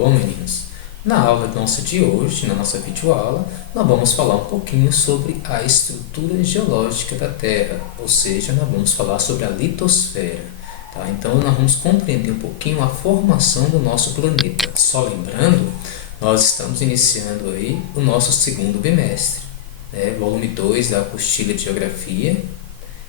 Bom, meninos, na aula nossa de hoje, na nossa videoaula, nós vamos falar um pouquinho sobre a estrutura geológica da Terra, ou seja, nós vamos falar sobre a litosfera. Tá? Então, nós vamos compreender um pouquinho a formação do nosso planeta. Só lembrando, nós estamos iniciando aí o nosso segundo bimestre, né? Volume 2 da apostila de Geografia,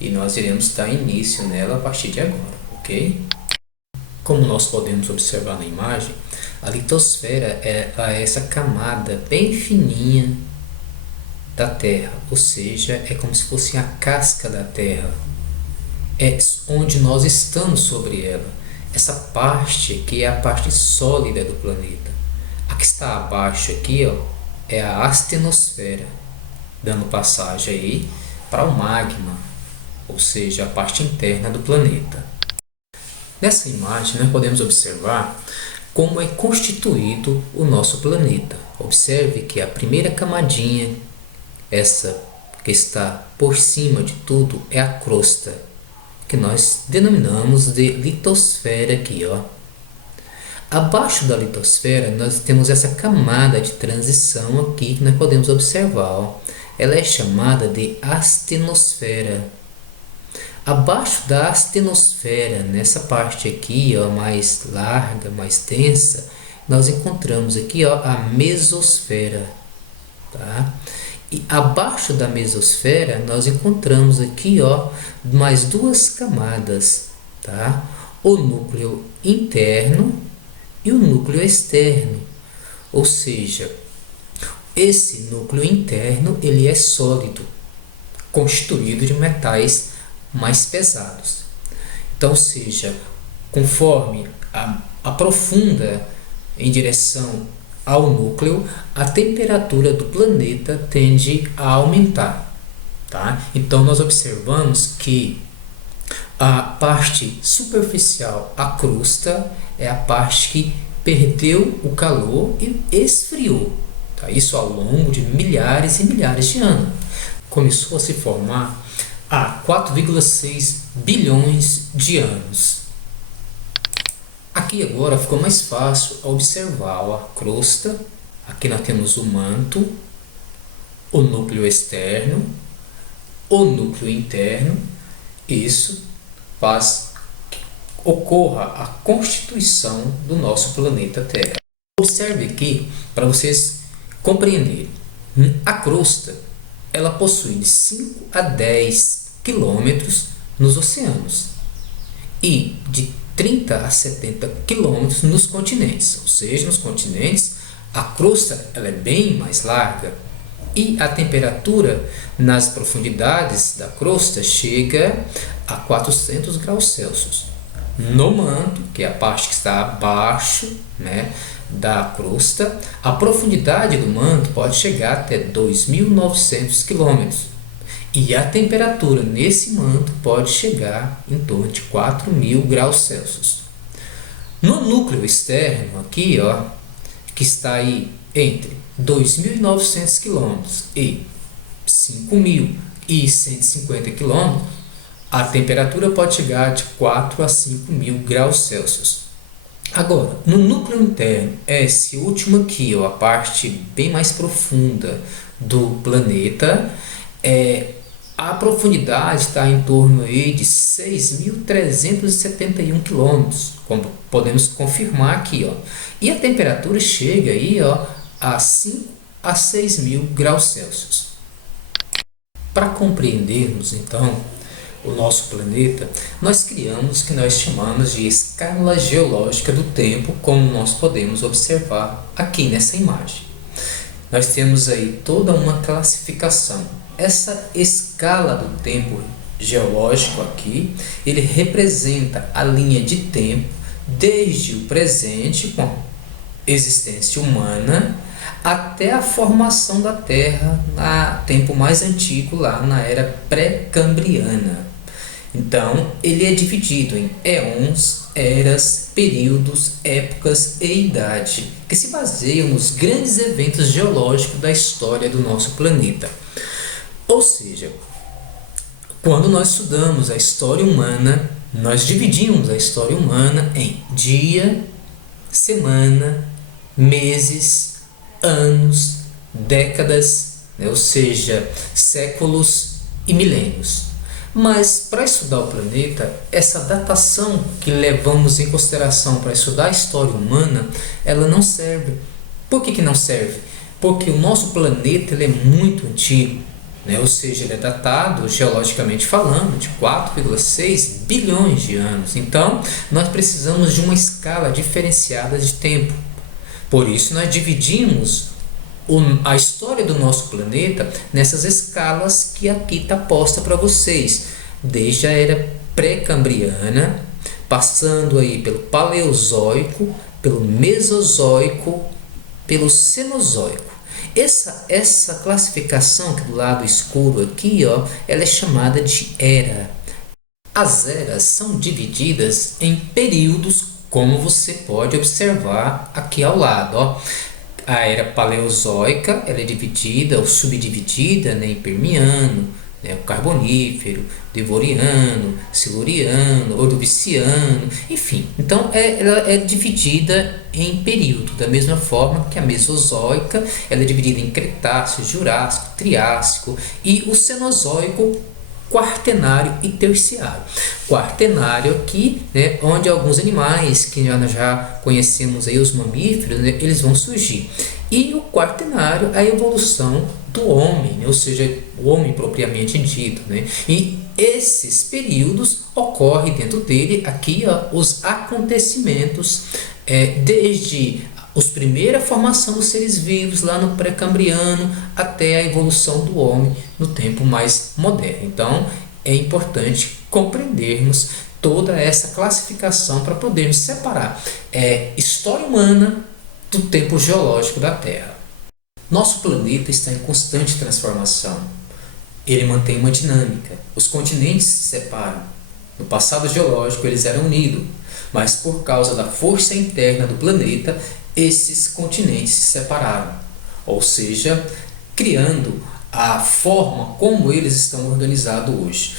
e nós iremos dar início nela a partir de agora, ok? Como nós podemos observar na imagem, a litosfera é essa camada bem fininha da Terra, ou seja, é como se fosse a casca da Terra, é onde nós estamos sobre ela. Essa parte aqui é a parte sólida do planeta. A que está abaixo aqui, ó, é a astenosfera, dando passagem aí para o magma, ou seja, a parte interna do planeta. Nessa imagem, nós podemos observar como é constituído o nosso planeta. Observe que a primeira camadinha, essa que está por cima de tudo, é a crosta, que nós denominamos de litosfera aqui, ó. Abaixo da litosfera, nós temos essa camada de transição aqui que nós podemos observar, ó. Ela é chamada de astenosfera. Abaixo da astenosfera, nessa parte aqui, ó, mais larga, mais densa, nós encontramos aqui, ó, a mesosfera, tá? E abaixo da mesosfera, nós encontramos aqui, ó, mais duas camadas, tá? O núcleo interno e o núcleo externo. Ou seja, esse núcleo interno, ele é sólido, constituído de metais mais pesados. Então, seja, conforme aprofunda em direção ao núcleo, a temperatura do planeta tende a aumentar, tá? Então, nós observamos que a parte superficial, a crosta, é a parte que perdeu o calor e esfriou, tá? Isso ao longo de milhares e milhares de anos. Começou a se formar há 4,6 bilhões de anos. Aqui agora ficou mais fácil observar a crosta. Aqui nós temos o manto, o núcleo externo, o núcleo interno. Isso faz que ocorra a constituição do nosso planeta Terra. Observe aqui para vocês compreenderem. A crosta, ela possui de 5 a 10 quilômetros nos oceanos e de 30 a 70 quilômetros nos continentes. Ou seja, nos continentes a crosta ela é bem mais larga e a temperatura nas profundidades da crosta chega a 400 graus Celsius. No manto, que é a parte que está abaixo, né, da crosta, a profundidade do manto pode chegar até 2.900 km e a temperatura nesse manto pode chegar em torno de 4.000 graus Celsius. No núcleo externo aqui, ó, que está aí entre 2.900 km e 5.150 km, a temperatura pode chegar de 4 a 5.000 graus Celsius. Agora, no núcleo interno, esse último aqui, ó, a parte bem mais profunda do planeta, a profundidade está em torno aí de 6.371 km, como podemos confirmar aqui, ó. E a temperatura chega aí, ó, a 5 a 6.000 graus Celsius. Para compreendermos, então, o nosso planeta, nós criamos o que nós chamamos de escala geológica do tempo, como nós podemos observar aqui nessa imagem. Nós temos aí toda uma classificação. Essa escala do tempo geológico aqui, ele representa a linha de tempo desde o presente, com a existência humana, até a formação da Terra no tempo mais antigo, lá na era pré-cambriana. Então, ele é dividido em éons, eras, períodos, épocas e idade, que se baseiam nos grandes eventos geológicos da história do nosso planeta. Ou seja, quando nós estudamos a história humana, nós dividimos a história humana em dia, semana, meses, anos, décadas, né? Ou seja, séculos e milênios. Mas para estudar o planeta, essa datação que levamos em consideração para estudar a história humana, ela não serve. Por que não serve? Porque o nosso planeta ele é muito antigo, né? Ou seja, ele é datado, geologicamente falando, de 4,6 bilhões de anos. Então, nós precisamos de uma escala diferenciada de tempo. Por isso, nós dividimos a história do nosso planeta nessas escalas que aqui está posta para vocês, desde a era pré-cambriana, passando aí pelo Paleozoico, pelo Mesozoico, pelo Cenozoico. Essa classificação aqui do lado escuro aqui, ó, ela é chamada de era. As eras são divididas em períodos, como você pode observar aqui ao lado, ó. A era paleozoica ela é dividida ou subdividida, né, em Permiano, né, o Carbonífero, Devoniano, Siluriano, Ordoviciano, enfim. Então ela é dividida em período, da mesma forma que a Mesozoica ela é dividida em Cretáceo, Jurássico, Triássico e o Cenozoico, Quaternário e Terciário. Quaternário aqui, né, onde alguns animais que nós já conhecemos aí, os mamíferos, né, eles vão surgir. E o Quaternário, a evolução do homem, né, ou seja, o homem propriamente dito, né? E esses períodos ocorrem dentro dele aqui, ó, os acontecimentos desde a primeira formação dos seres vivos lá no pré-cambriano até a evolução do homem no tempo mais moderno. Então é importante compreendermos toda essa classificação para podermos separar história humana do tempo geológico da Terra. Nosso planeta está em constante transformação. Ele mantém uma dinâmica. Os continentes se separam. No passado geológico eles eram unidos, mas por causa da força interna do planeta, esses continentes se separaram, ou seja, criando a forma como eles estão organizados hoje.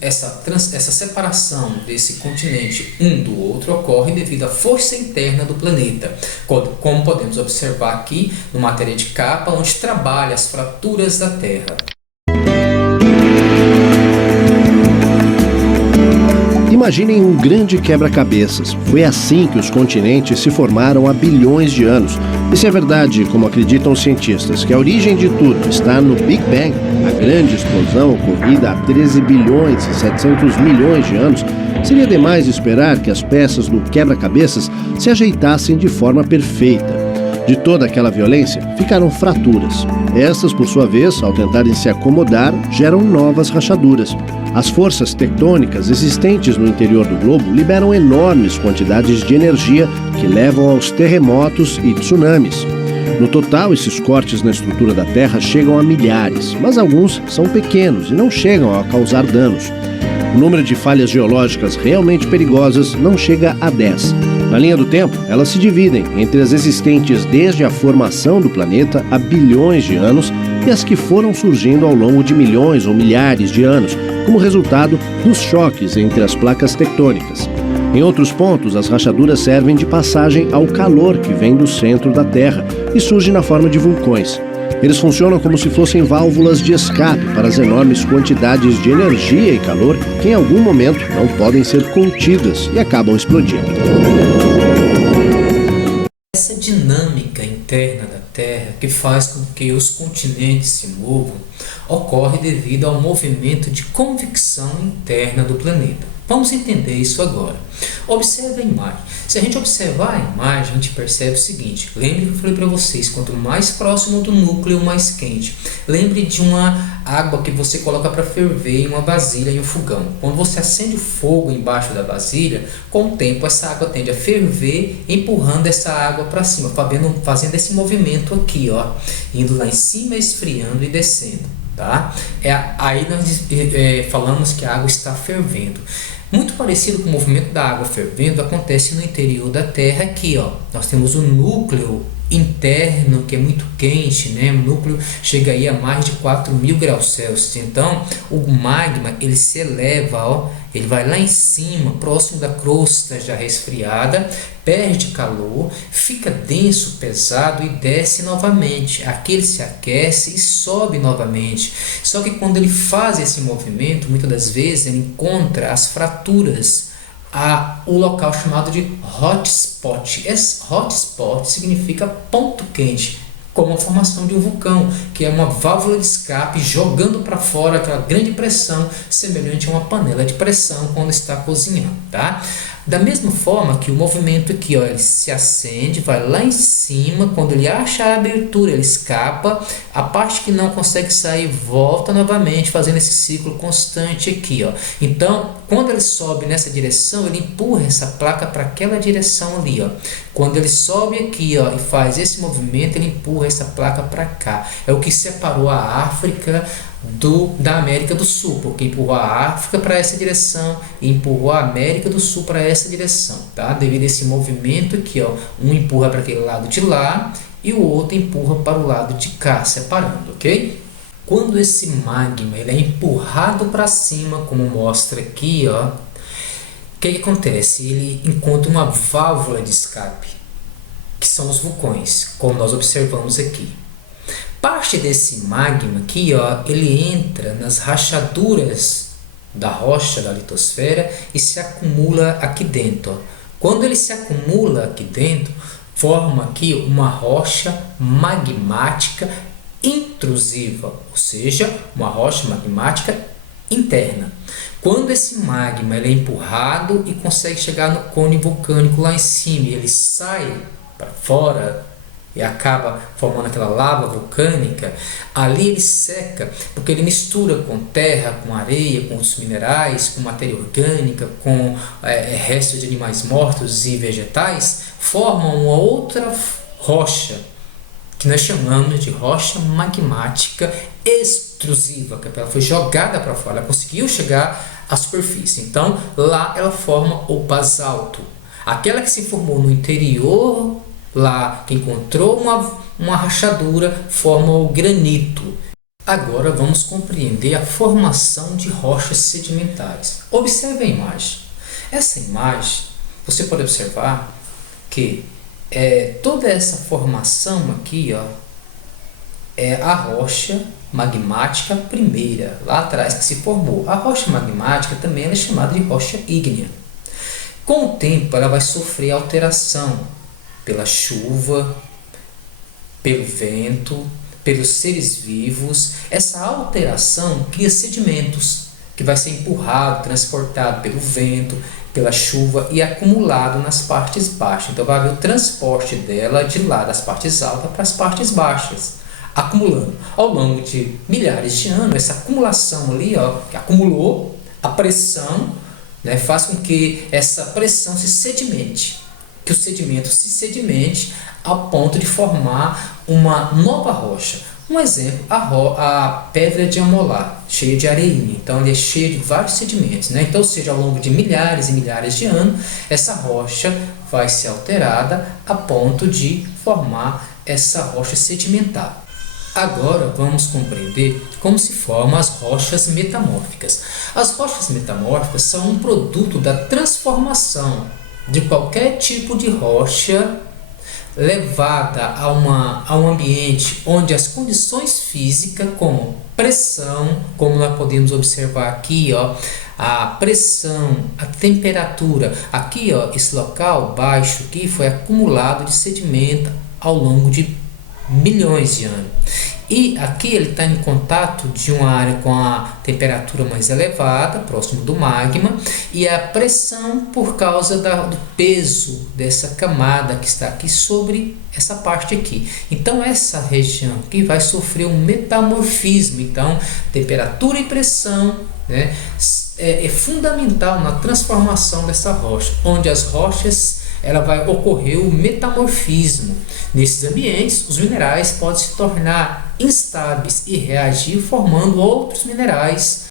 Essa separação desse continente um do outro ocorre devido à força interna do planeta, como podemos observar aqui no matéria de capa, onde trabalha as fraturas da Terra. Imaginem um grande quebra-cabeças. Foi assim que os continentes se formaram há bilhões de anos. E se é verdade, como acreditam os cientistas, que a origem de tudo está no Big Bang, a grande explosão ocorrida há 13 bilhões e 700 milhões de anos, seria demais esperar que as peças do quebra-cabeças se ajeitassem de forma perfeita. De toda aquela violência, ficaram fraturas. Estas, por sua vez, ao tentarem se acomodar, geram novas rachaduras. As forças tectônicas existentes no interior do globo liberam enormes quantidades de energia que levam aos terremotos e tsunamis. No total, esses cortes na estrutura da Terra chegam a milhares, mas alguns são pequenos e não chegam a causar danos. O número de falhas geológicas realmente perigosas não chega a 10. Na linha do tempo, elas se dividem entre as existentes desde a formação do planeta há bilhões de anos e as que foram surgindo ao longo de milhões ou milhares de anos, como resultado dos choques entre as placas tectônicas. Em outros pontos, as rachaduras servem de passagem ao calor que vem do centro da Terra e surge na forma de vulcões. Eles funcionam como se fossem válvulas de escape para as enormes quantidades de energia e calor que em algum momento não podem ser contidas e acabam explodindo. Essa dinâmica interna da Terra que faz com que os continentes se movam ocorre devido ao movimento de convecção interna do planeta. Vamos entender isso agora. Observe a imagem. Se a gente observar a imagem, a gente percebe o seguinte. Lembre que eu falei para vocês, quanto mais próximo do núcleo, mais quente. Lembre de uma água que você coloca para ferver em uma vasilha, em um fogão. Quando você acende o fogo embaixo da vasilha, com o tempo essa água tende a ferver, empurrando essa água para cima, fazendo esse movimento aqui, ó, indo lá em cima, esfriando e descendo. Tá? Aí nós falamos que a água está fervendo. Muito parecido com o movimento da água fervendo acontece no interior da Terra aqui, ó. Nós temos o núcleo interno que é muito quente, né? O núcleo chega aí a mais de 4.000 graus Celsius. Então o magma ele se eleva, ó, ele vai lá em cima, próximo da crosta já resfriada, perde calor, fica denso, pesado e desce novamente. Aqui ele se aquece e sobe novamente. Só que quando ele faz esse movimento, muitas das vezes ele encontra as fraturas, o local chamado de hotspot. Esse hotspot significa ponto quente, como a formação de um vulcão, que é uma válvula de escape jogando para fora aquela grande pressão, semelhante a uma panela de pressão quando está cozinhando, tá? Da mesma forma que o movimento aqui, ó, ele se acende, vai lá em cima, quando ele acha a abertura, ele escapa, a parte que não consegue sair volta novamente, fazendo esse ciclo constante aqui, ó. Então, quando ele sobe nessa direção, ele empurra essa placa para aquela direção ali, ó. Quando ele sobe aqui, ó, e faz esse movimento, ele empurra essa placa para cá. É o que separou a África da América do Sul, porque empurrou a África para essa direção e empurrou a América do Sul para essa direção, tá? Devido a esse movimento aqui, ó, um empurra para aquele lado de lá e o outro empurra para o lado de cá, separando, ok? Quando esse magma ele é empurrado para cima, como mostra aqui, ó, o que acontece? Ele encontra uma válvula de escape, que são os vulcões, como nós observamos aqui. Parte desse magma aqui, ó, ele entra nas rachaduras da rocha da litosfera e se acumula aqui dentro, ó. Quando ele se acumula aqui dentro, forma aqui uma rocha magmática intrusiva, ou seja, uma rocha magmática interna. Quando esse magma ele é empurrado e consegue chegar no cone vulcânico lá em cima, ele sai para fora e acaba formando aquela lava vulcânica, ali ele seca, porque ele mistura com terra, com areia, com os minerais, com matéria orgânica, com restos de animais mortos e vegetais, formam uma outra rocha, que nós chamamos de rocha magmática extrusiva, que ela foi jogada para fora, ela conseguiu chegar à superfície. Então, lá ela forma o basalto. Aquela que se formou no interior, lá que encontrou uma rachadura, forma o granito. Agora vamos compreender a formação de rochas sedimentares. Observe a imagem. Essa imagem, você pode observar que toda essa formação aqui, ó, é a rocha magmática primeira, lá atrás que se formou. A rocha magmática também é chamada de rocha ígnea. Com o tempo ela vai sofrer alteração pela chuva, pelo vento, pelos seres vivos. Essa alteração cria sedimentos que vai ser empurrado, transportado pelo vento, pela chuva e acumulado nas partes baixas. Então vai haver o transporte dela de lá das partes altas para as partes baixas, acumulando. Ao longo de milhares de anos, essa acumulação ali, ó, que acumulou, a pressão, né, faz com que essa pressão se sedimente, que o sedimento se sedimente ao ponto de formar uma nova rocha. Um exemplo, a pedra de Amolar, cheia de areinha. Então, ele é cheia de vários sedimentos, né? Então, ou seja, ao longo de milhares e milhares de anos, essa rocha vai ser alterada a ponto de formar essa rocha sedimentar. Agora vamos compreender como se formam as rochas metamórficas. As rochas metamórficas são um produto da transformação de qualquer tipo de rocha levada a um ambiente onde as condições físicas, como pressão, como nós podemos observar aqui, ó, a pressão, a temperatura, aqui, ó, esse local baixo aqui foi acumulado de sedimento ao longo de milhões de anos. E aqui ele está em contato de uma área com a temperatura mais elevada, próximo do magma, e a pressão por causa do peso dessa camada que está aqui sobre essa parte aqui. Então essa região aqui vai sofrer um metamorfismo. Então temperatura e pressão, né, é fundamental na transformação dessa rocha, onde as rochas ela vai ocorrer o metamorfismo. Nesses ambientes, os minerais podem se tornar instáveis e reagir formando outros minerais